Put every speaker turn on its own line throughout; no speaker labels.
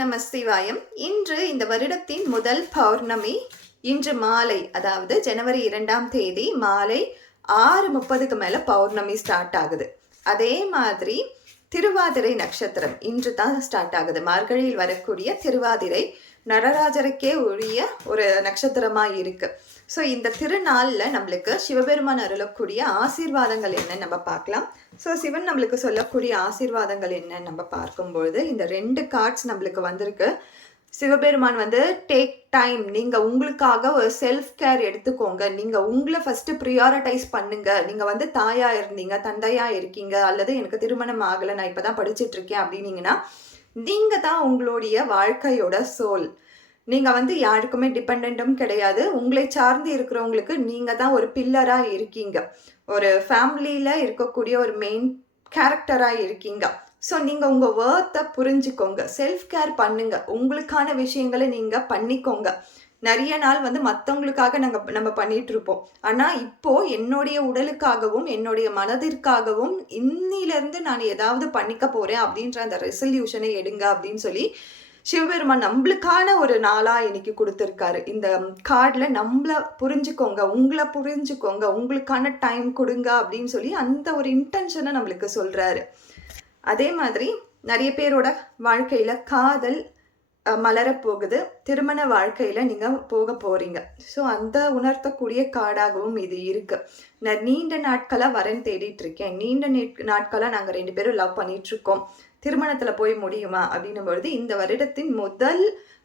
நம சிவாயம் இன்று இந்த வருடத்தின் முதல் பௌர்ணமி. இன்று மாலை அதாவது ஜனவரி இரண்டாம் தேதி மாலை ஆறு முப்பதுக்கு மேலே பௌர்ணமி ஸ்டார்ட் ஆகுது. அதே மாதிரி திருவாதிரை நட்சத்திரம். இன்று தான் ஸ்டார்ட் ஆகுது. மார்கழியில் வரக்கூடிய திருவாதிரை நடராஜருக்கே உரிய ஒரு நட்சத்திரமாக இருக்கு. ஸோ இந்த திருநாளில் நம்மளுக்கு சிவபெருமான் அருளக்கூடிய ஆசீர்வாதங்கள் என்ன நம்ம பார்க்கலாம். ஸோ சிவன் நம்மளுக்கு சொல்லக்கூடிய ஆசீர்வாதங்கள் என்ன நம்ம பார்க்கும்பொழுது இந்த ரெண்டு கார்ட்ஸ் நம்மளுக்கு வந்திருக்கு. சிவபெருமான் வந்து டேக் டைம் நீங்கள் உங்களுக்காக ஒரு செல்ஃப் கேர் எடுத்துக்கோங்க. நீங்கள் உங்களை ஃபஸ்ட்டு ப்ரியாரிட்டைஸ் பண்ணுங்க. நீங்கள் வந்து தாயா இருந்தீங்க தந்தையா இருக்கீங்க அல்லது எனக்கு திருமணம் ஆகலை நான் இப்போ தான் படிச்சுட்டு இருக்கேன் அப்படின்னீங்கன்னா நீங்கள் தான் உங்களுடைய வாழ்க்கையோட சோல் நீங்கள் வந்து யாருக்குமே டிபெண்ட்டும் கிடையாது. உங்களை சார்ந்து இருக்கிறவங்களுக்கு நீங்கள் தான் ஒரு பில்லராக இருக்கீங்க. ஒரு ஃபேமிலியில் இருக்கக்கூடிய ஒரு மெயின் கேரக்டராக இருக்கீங்க. ஸோ நீங்கள் உங்கள் ஒர்த்தை புரிஞ்சுக்கோங்க. செல்ஃப் கேர் பண்ணுங்க. உங்களுக்கான விஷயங்களை நீங்கள் பண்ணிக்கோங்க. நிறைய நாள் வந்து மற்றவங்களுக்காக நாங்கள் நம்ம பண்ணிகிட்ருப்போம் ஆனால் இப்போது என்னுடைய உடலுக்காகவும் என்னுடைய மனதிற்காகவும் இன்னிலேருந்து நான் ஏதாவது பண்ணிக்க போகிறேன் அப்படின்ற அந்த ரெசல்யூஷனை எடுங்க அப்படின்னு சொல்லி சிவபெருமான் நம்மளுக்கான ஒரு நாளாக இன்னைக்கு கொடுத்துருக்காரு. இந்த கார்டில் நம்மளை புரிஞ்சுக்கோங்க. உங்களை புரிஞ்சுக்கோங்க. உங்களுக்கான டைம் கொடுங்க அப்படின்னு சொல்லி அந்த ஒரு இன்டென்ஷனை நம்மளுக்கு சொல்கிறாரு அதே மாதிரி நிறைய பேரோட வாழ்க்கையில் காதல் மலரப்போகுது திருமண வாழ்க்கையில் நீங்கள் போக போகிறீங்க ஸோ அந்த உணர்த்தக்கூடிய காடாகவும் இது இருக்குது நான் நீண்ட நாட்களாக வரேன் தேடிட்டு இருக்கேன். நீண்ட நாட்களாக நாங்கள் ரெண்டு பேரும் லவ் பண்ணிகிட்ருக்கோம் திருமணத்தில் போய் முடியுமா அப்படின்னும் பொழுது இந்த வருடத்தின் முதல்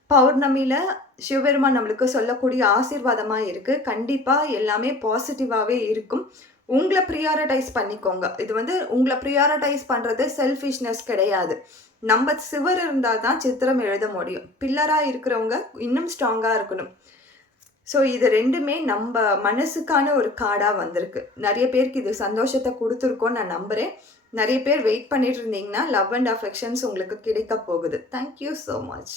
பௌர்ணமியில் சிவபெருமான் நம்மளுக்கு சொல்லக்கூடிய ஆசீர்வாதமாக இருக்குது கண்டிப்பாக எல்லாமே பாசிட்டிவாகவே இருக்கும். உங்களை ப்ரியாரிட்டைஸ் பண்ணிக்கோங்க. இது வந்து உங்களை ப்ரியாரிட்டைஸ் பண்ணுறது செல்ஃபிஷ்னஸ் கிடையாது. நம்ம சிவர் இருந்தால் தான் சித்திரம் எழுத முடியும். பில்லராக இருக்கிறவங்க இன்னும் ஸ்ட்ராங்காக இருக்கணும். ஸோ இது ரெண்டுமே நம்ம மனசுக்கான ஒரு கார்டாக வந்திருக்கு. நிறைய பேருக்கு இது சந்தோஷத்தை கொடுத்துருக்கோன்னு நான் நம்புகிறேன் நிறைய பேர் வெயிட் பண்ணிட்டு இருந்தீங்கன்னா லவ் அண்ட் அஃபெக்ஷன்ஸ் உங்களுக்கு கிடைக்க போகுது. Thank you so much